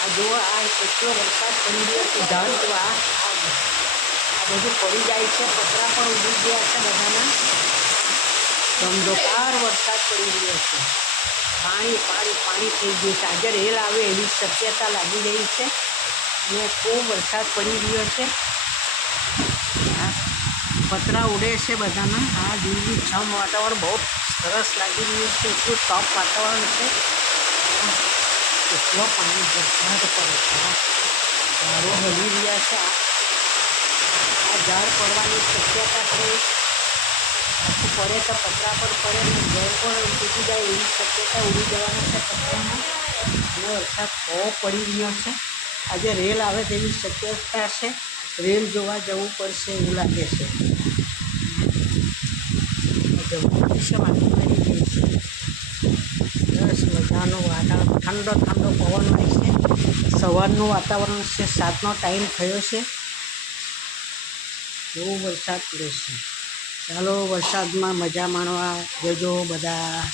આ જુઓ, આ કેટલો વરસાદ પડી રહ્યો છે. ઝાડ જુઓ, આ બધું પડી જાય છે. પતરા પણ ઉડી ગયા છે બધાના. ધમધોકાર વરસાદ પડી રહ્યો છે. પાણી પાણી પાણી થઈ ગયું છે. આજે રેલ આવે એવી શક્યતા લાગી રહી છે અને ખૂબ વરસાદ પડી રહ્યો છે. પતરા ઉડે છે બધાના. આ લીલીછમ વાતાવરણ બહુ સરસ લાગી રહ્યું છે. એટલું ટોપ વાતાવરણ છે. કેટલો પાણી વરસાદ પડે છે. ઝાડો હલી રહ્યા છે. આ ઝાડ પડવાની શક્યતા છે. આખું પડે તો પતરા પર પડે ને ઘર પણ તૂટી જાય એવી શક્યતા ઉડી જવાના છે પતરામાં. અને વરસાદ બહુ પડી રહ્યો છે. આજે રેલ આવે તેવી શક્યતા છે. રેલ જોવા જવું પડશે એવું લાગે છે. જવાનું છે, વાંચી કરી ગઈ છે. બસ મજાનું વાતાવરણ, ઠંડો ઠંડો પવન હોય છે. સવારનું વાતાવરણ છે. 7નો ટાઈમ થયો છે. બહુ વરસાદ પડે છે. ચાલો વરસાદમાં મજા માણવા જજો બધા.